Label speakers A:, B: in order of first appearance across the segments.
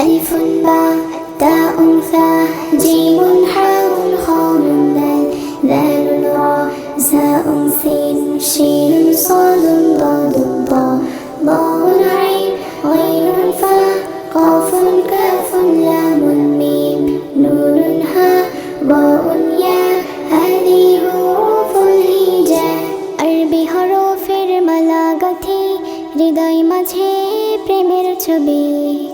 A: ألف باء تاء ثاء جيم حاء خاء دال ذال راء زاء سين شين صاد ضاد ضاء ضاء عين غين فاء قاف كاف لام ميم نون هاء باء ياء هذه حروف الهجاء আরবি হরফের মালা গাথি হৃদয় মাঝে প্রেমের ছবি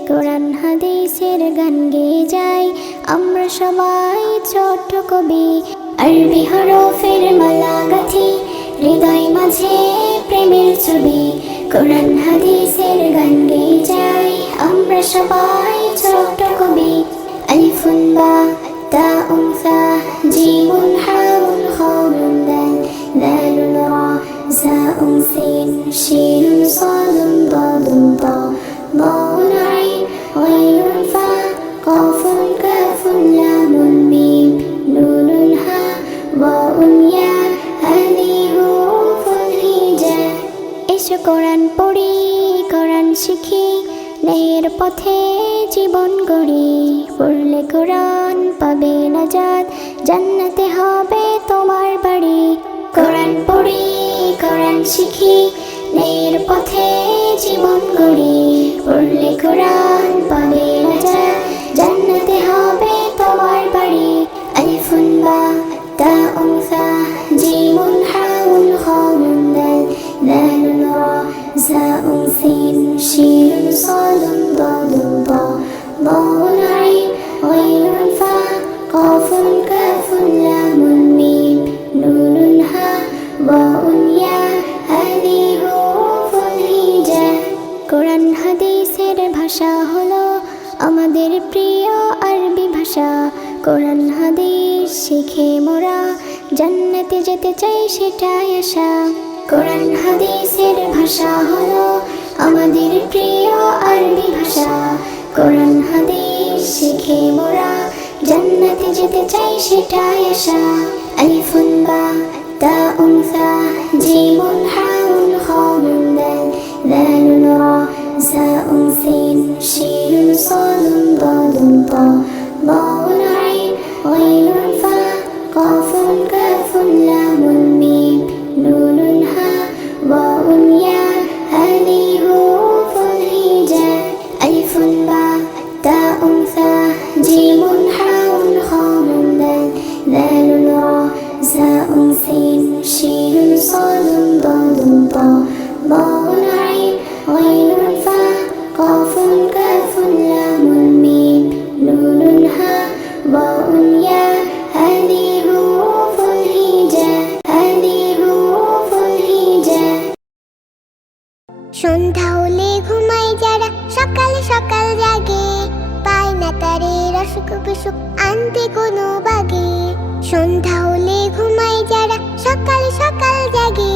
A: কোরআন হাদিসের গান গেয়ে যাই আমরা সবাই ছোট্ট কবি আরবি হরফের মালা গাথি হৃদয় মাঝে প্রেমের ছবি কোরআন হাদিসের গান গেয়ে যাই আমরা সবাই ছোট্ট কবি আলিফুন বা تاء ثاء جيم حاء خاء دال ذال راء زاء سين شين صاد ضاد ضاء ضاء عين غين فاء قاف كاف لام ميم نون هاء باء ياء هذه حروف الهجاء এসো কোরআন পড়ি কোরআন শিখি ন্যায়ের পথে জীবন গড়ি পড়লে কোরআন পাবে নাজাত জান্নাতে হবে তোমার বাড়ি কোরআন পড়ি কোরআন শিখি ন্যায়ের পথে জীবন গড়ি পড়লে কোরআন পাবে নাজাত জান্নাতে হবে তোমার বাড়ি আলিফুন বা তাউন সা জিমুন হাউন খাউন দাল ذال راء زاء سين شين صاد ضاد ضاء ضاء কোরআন হাদিস শিখে মোরা জান্নাতে যেতে চাই সেটাই আশা কোরআন হাদিসের ভাষা হলো আমাদের প্রিয় আরবি ভাষা কোরআন হাদিস শিখে মোরা জান্নাতে যেতে চাই সেটাই আশা আলিফুন বা তাউন সা জিমুন হাউন খাউন দাল ذال راء زاء سين شين صاد ضاد ضاء ضاء
B: জাগে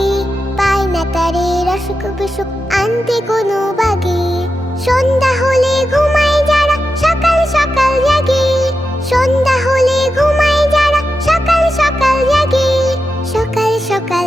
B: পায় না তারে রসুক বিসুক আনতে কোনো বাগে সন্ধ্যা হলে ঘুমায় যারা সকাল সকাল জাগে সন্ধ্যা হলে ঘুমায় যারা সকাল সকাল জাগে সকাল সকাল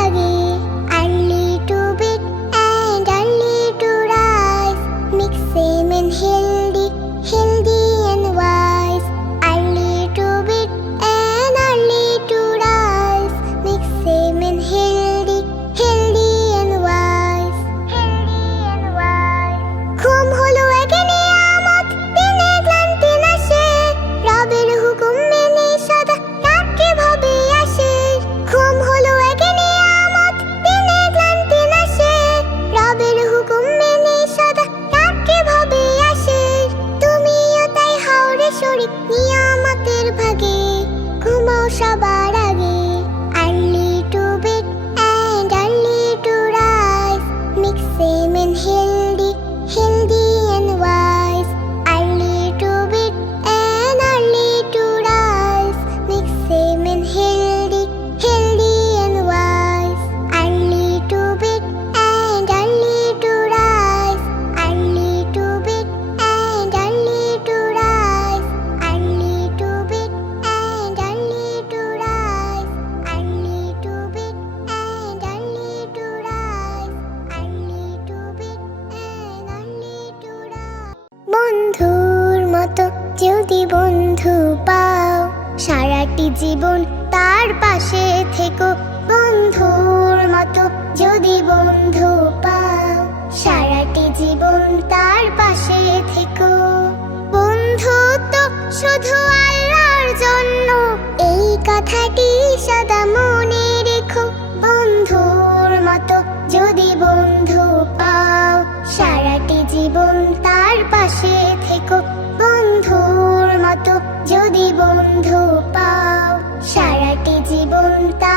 B: কথাটি সদা মনে রেখো। বন্ধুর মতো যদি বন্ধু পাও, সারাটি জীবন তার পাশে থেকো। বন্ধুর মতো যদি বন্ধু পাও, সারাটি জীবন তার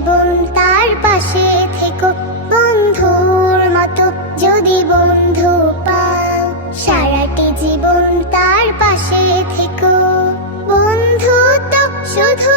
B: জীবন তার পাশে থেকো। বন্ধুর মতো যদি বন্ধু পাও, সারাটি জীবন তার পাশে থেকো। বন্ধু তো শুধু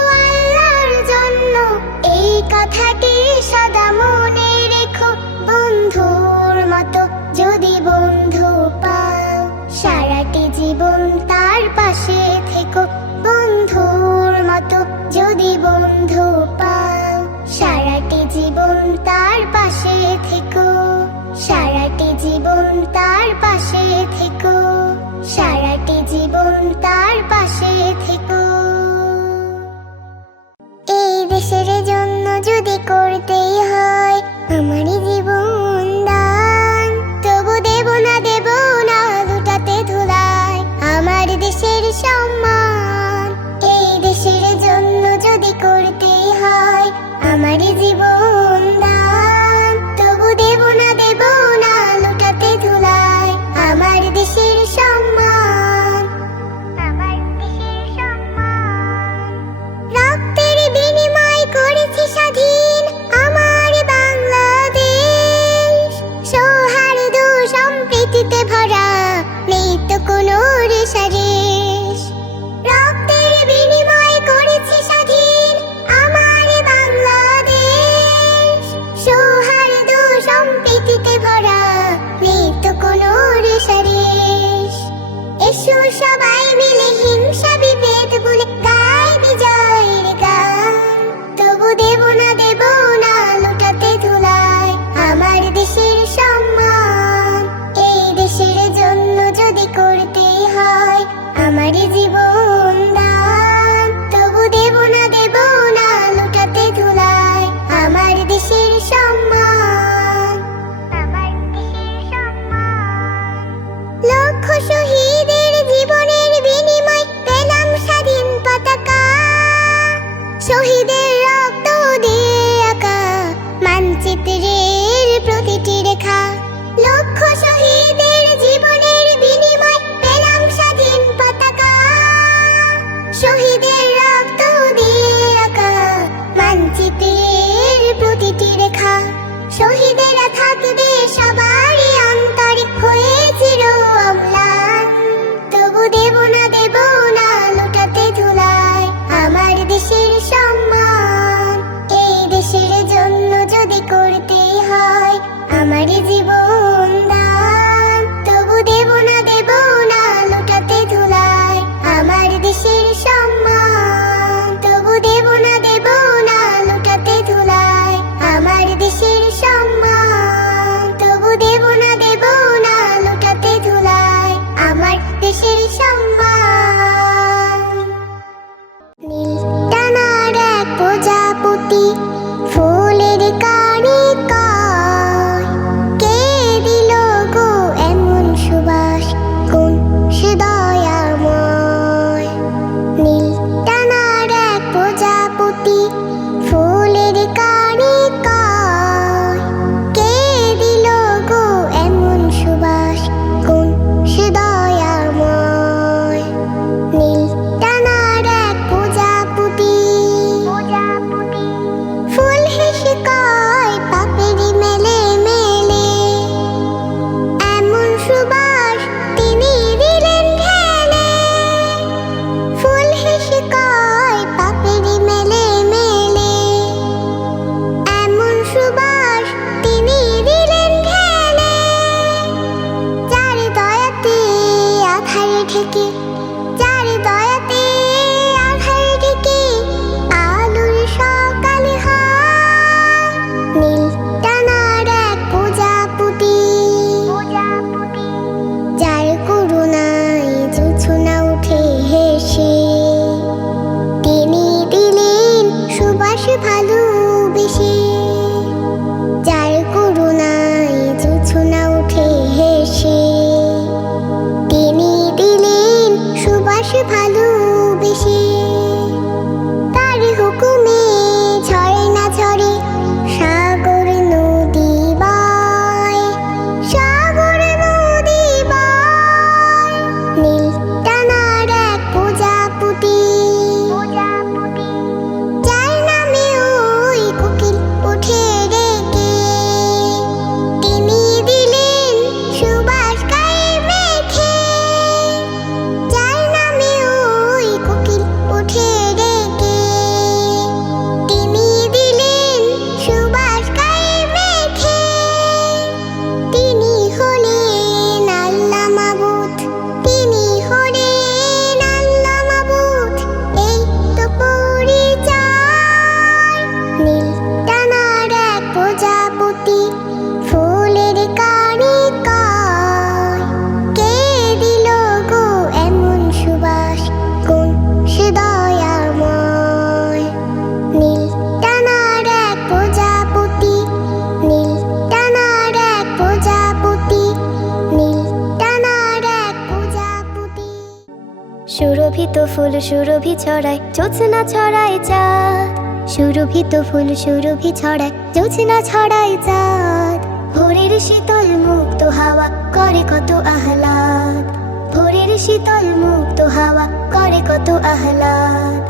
B: সুরভি ছড়ায় জোৎস্না ছড়ায় চাঁদ সুরভিত ফুল সুরভি ছড়ায় জোৎস্না ছড়ায় চাঁদ ভোরের শীতল মুক্ত হাওয়া করে কত আহ্লাদ। ভোরের শীতল মুক্ত হাওয়া করে কত আহ্লাদ।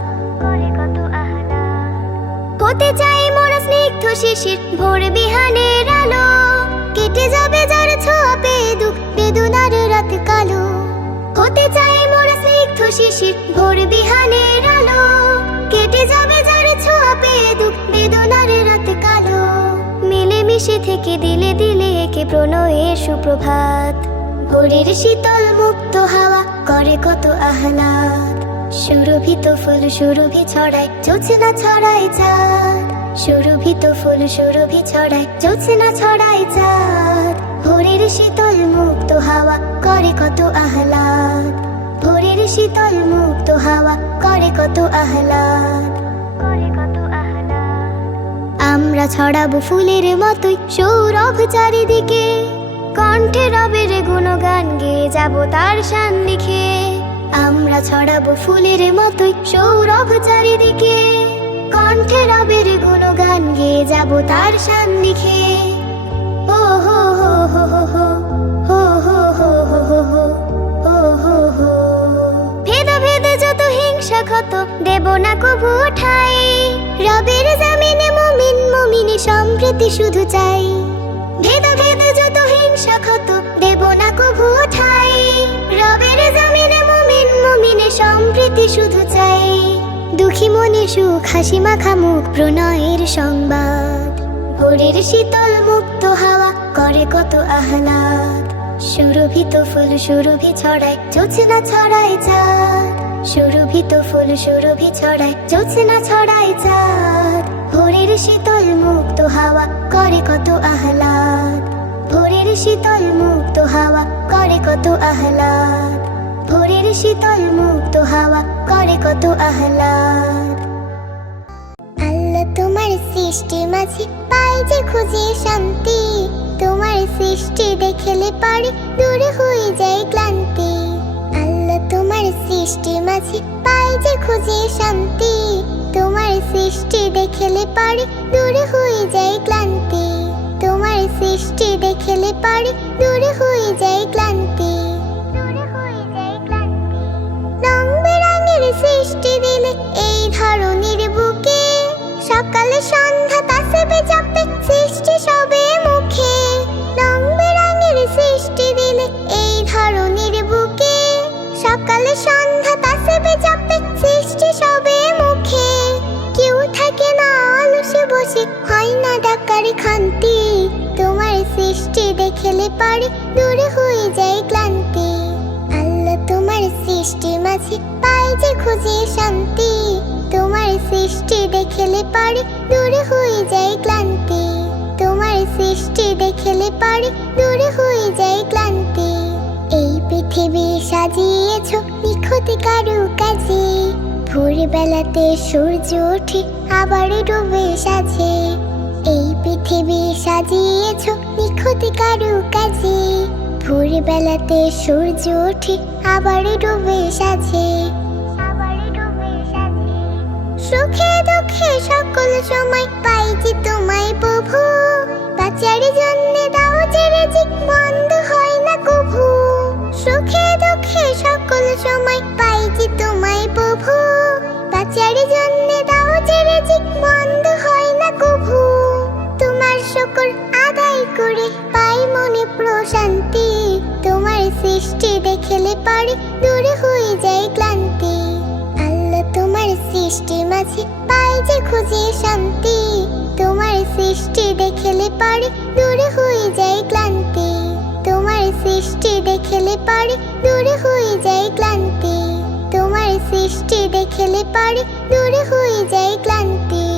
B: করে কত হতে চাই মোরা স্নিগ্ধ শিশির ভোর বিহানের আলো। কেটে যাবে যার ছোঁয়া পেয়ে দুঃখ বেদনার রাত কালো। হতে চাই মোরা শিশির, ভোর বিহানের আলো। কেটে যাবে যার ছোঁয়া পেয়ে দুঃখ, বেদনার রাত কালো। মিলেমিশে থেকে দিলে দিলে একে প্রণয়ের সুপ্রভাত। ভোরের শীতল মুক্ত হাওয়া করে কত আহ্লাদ। সুরভিত ফুল, সুরভি ছড়ায় জোৎস্না ছড়ায় চাঁদ। সুরভিত ফুল, সুরভি ছড়ায় জোৎস্না ছড়ায় চাঁদ। ভোরের শীতল মুক্ত হাওয়া করে কত আহ্লাদ। ভোরের শীতল মুক্ত হাওয়া করে কত আহ্লাদ। আমরা ছড়াবো ফুলের মতোই সৌরভ চারিদিকে। কণ্ঠে রবের গুণগান গেয়ে যাব তার শান আমরা ছড়াবো ফুলের মতোই সৌরভ চারিদিকে। কণ্ঠে রবের গুণগান গেয়ে যাব তার শান লিখে ও হো হো হো হো হো হো হো হো হো। দেব না কবু ঠাই। রবের জামিনে মমিন, মমিনে সম্প্রীতি শুধু চাই। ভেদে ভেদে যত হিংসা ক্ষত, দেব না কবু ঠাই। রবের জামিনে মমিন, মমিনে সম্প্রীতি শুধু চাই। দুঃখী মনে সুখ, হাসি মাখা মুখ, প্রণয়ের সংবাদ। ভোরের শীতল মুক্ত হাওয়া করে কত আহ্লাদ। সুরভিত ফুল, সুরভি ছড়ায় জোৎস্না ছড়ায় চাঁদ। সুরভিত ফুল সুরভি ছড়ায় জোৎস্না ছড়ায় চাঁদ। ভোরের শীতল মুক্ত হাওয়া করে কত আহ্লাদ। ভোরের শীতল মুক্ত হাওয়া করে কত আহ্লাদ। ভোরের শীতল মুক্ত হাওয়া করে কত আহ্লাদ। আল্লাহ তোমার সৃষ্টি মাঝে পাই যে খুঁজে শান্তি। তোমার সৃষ্টি দেখলে পারে দূরে হয়ে যায় ক্লান্তি। সৃষ্টি মাঝে পাই যে খুঁজে শান্তি। তোমার সৃষ্টি দেখলে পারে, দূরে হয়ে যায় ক্লান্তি। তোমার সৃষ্টি দেখলে পারে, দূরে হয়ে যায় ক্লান্তি। সৃষ্টি দিলে এই ধরনের বুকে সকালে সন্ধ্যা পারে দূরে হয়ে যায় ক্লান্তি। আল্লাহ তোমার সৃষ্টি মাঝে পাই যে খুঁজে শান্তি। তোমার সৃষ্টি দেখলে পারে দূরে হয়ে যায় ক্লান্তি। তোমার সৃষ্টি দেখলে পারে দূরে হয়ে যায় ক্লান্তি। এই পৃথিবী সাজিয়েছ নিখুঁত কারু কাজে। ভোরবেলাতে সূর্য ওঠে আবার ডুবে সাজে। এই পৃথিবী সাজিয়েছ নিখুঁত কারু কাজে। ভোরবেলাতে সূর্য ওঠে আবার ডুবে সাজে। সুখে দুঃখে সকল সময় পাই যে তোমায় প্রভু। বাঁচার জন্য দাও যে রেজিক, বন্ধ হয় না কভু। সুখে দুঃখে সকল সময় পাই যে তোমায় প্রভু। বাঁচার জন্য দাও যে রেজিক, বন্ধ হয় না কভু। শুকর আদায় করে পাই মনে প্রশান্তি। তোমার সৃষ্টি দেখেলে পারে দূরে হয়ে যায় ক্লান্তি। আল্লাহ তোমার সৃষ্টি মাঝে পাই যে খুঁজে শান্তি। তোমার সৃষ্টি দেখেলে পারে দূরে হয়ে যায় ক্লান্তি। তোমার সৃষ্টি দেখেলে পারে দূরে হয়ে যায় ক্লান্তি। তোমার সৃষ্টি দেখেলে পারে দূরে হয়ে যায় ক্লান্তি।